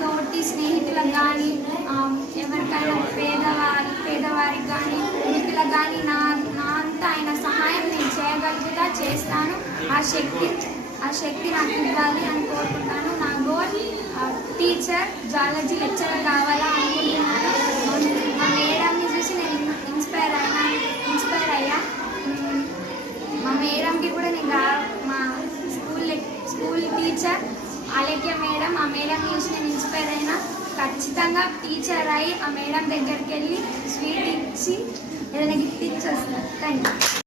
తోటి స్నేహితులకు కానీ ఎవరికైనా పేదవారికి కానీ మిత్రులకు కానీ నా అంతా ఆయన సహాయం నేను చేయగలుగుతా చేస్తాను. ఆ శక్తి నాకు ఇవ్వాలి అని కోరుకుంటాను. నా గోల్ టీచర్ జువాలజీ లెక్చరర్ కావాలా అనుకుంటున్నాను. మా మేడంని చూసి నేను ఇన్స్పైర్ అయ్యా. మా మేడంకి కూడా నేను మా స్కూల్ టీచర్ అలేఖ్య మేడం, ఆ మేడం చూసి నేను ఇన్స్పైర్ అయినా. ఖచ్చితంగా టీచర్ అయ్యి ఆ మేడం దగ్గరికి వెళ్ళి స్వీట్ ఇచ్చి ఏదైనా గిఫ్ట్ ఇచ్చి వస్తాను.